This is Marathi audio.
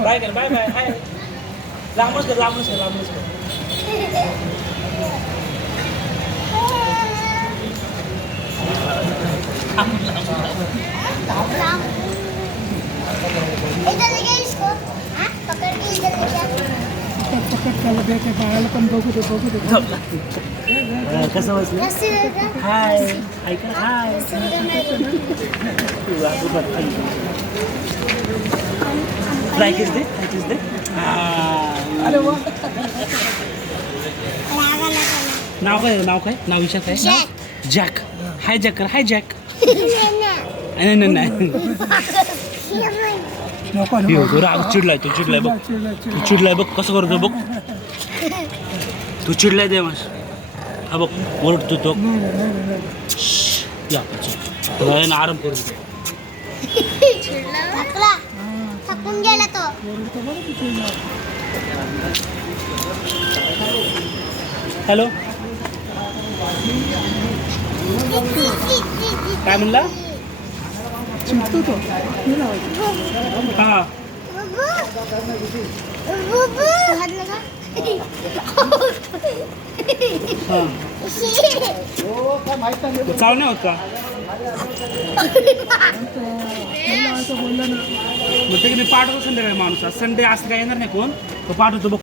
बाय कर बाय बाय हाय लांबच कर लांबच कर लांबच कर त्याला द्यायचं बाळाला पण बघू दे कसं बसलं हाय ऐका हाय ट्राय किस दे अरे वा नाव काय नाव विचार काय जॅक हाय जॅक कर हाय जॅक नाही तो राग चिडलाय तू चिडलाय बघ तू चिडलाय बघ कसं करतो बघ तू चिडलाय दे मास हा बघ ओरडतो तो या आराम करू थकून गेला तो हॅलो काय म्हणला चिडतो तो हा चाव नाही होत का बोलला ना मग ते मी पाठवतो संध्याकाळी माणूस संडे असं काय येणार नाही कोण तो पाठवतो बघ